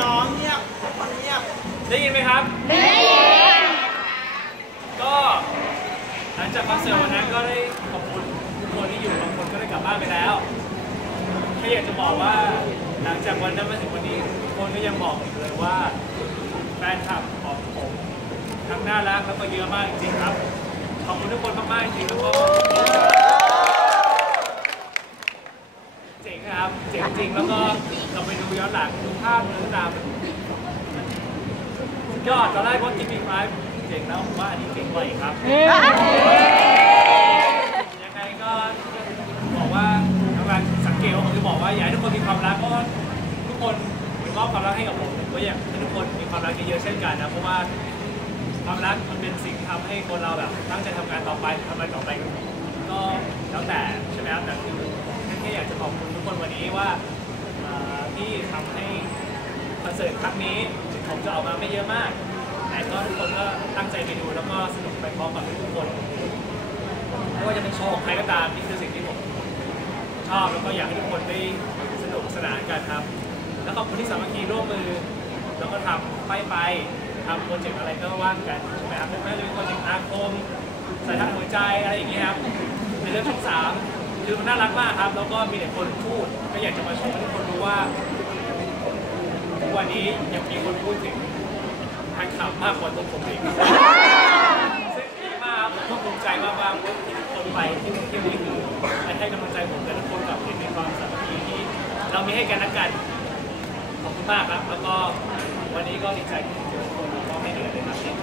น้องเงียบคนเงียบได้ยินไหมครับได้ยินก็หลังจากคอนเสิร์ตวันนั้นก็ได้ขอบคุณทุกคนที่อยู่บางคนก็ได้กลับบ้านไปแล้วแค่อยากจะบอกว่าหลังจากวันนั้นมาถึงวันนี้ทุกคนก็ยังบอกอีกเลยว่าแฟนคลับของผมทั้งน่ารักแล้วก็เยอะมากจริงๆครับขอบคุณทุกคนมากๆจริงแล้วก็เจ๋งครับ เจ๋งจ ริง แล้วก็เราไปดูย้อนหลังดูภาพเรื่องราวมันสุดยอดตอนแรกว่ากิมมี่ไฟเจ๋งแล้วผมว่าอันนี้เจ๋งกว่าอีกครับ ยังไงก็บอกว่าทำงานสังเกตว่าผมจะบอกว่าอยากให้ทุกคนมีความรักเพราะว่าทุกคนมอบความรักให้กับผมผมก็อยากให้ทุกคนมีความรักเยอะๆเช่นกันนะเพราะว่าความรักมันเป็นสิ่งที่ทำให้คนเราแบบตั้งใจทำงานต่อไปทำอะไรต่อไปก็แล้วแต่ใช่ไหมครับแต่คือแค่อยากจะขอบคุณทุกคนวันนี้ว่าที่ทำให้คอนเสิร์ตครั้งนี้ถึงผมจะออกมาไม่เยอะมาก แต่ก็ทุกคนก็ตั้งใจไปดูแล้วก็สนุกไปพร้อมกับทุกคนไม่ว่าจะเป็นโชว์ของใครก็ตามนี่คือสิ่งที่ผมชอบแล้วก็อยากให้ทุกคนได้สนุกสนานกันครับ แล้วขอบคุณที่สามัคคีร่วมมือ แล้วก็ทำไปไปทำโปรเจกต์อะไรก็ว่างกันใช่ไหมครับไม่ว่าจะเป็นโปรเจกต์อาคมสายทานหัวใจอะไรอย่างเงี้ยครับในเรื่องช่องสาม คือมันน่ารักมากครับ แล้วก็มีแต่คนพูด ก็อยากจะมาชมให้ทุกคนรู้ว่าทุกวันนี้ยังมีคนพูดถึงทางข่าวมากกว่าตัวผมเองซึ่งดีมากผมก็ภูมิใจมากว่าที่ทุกคนไปที่มาเที่ยวนี่คือให้กำลังใจผมและทุกคนกับเห็นในความสามัคคีที่เรามีให้กันและกันขอบคุณมากครับ แล้วก็วันนี้ก็ดีใจที่เจอทุกคนแล้วก็ไม่เหนื่อยเลยครับ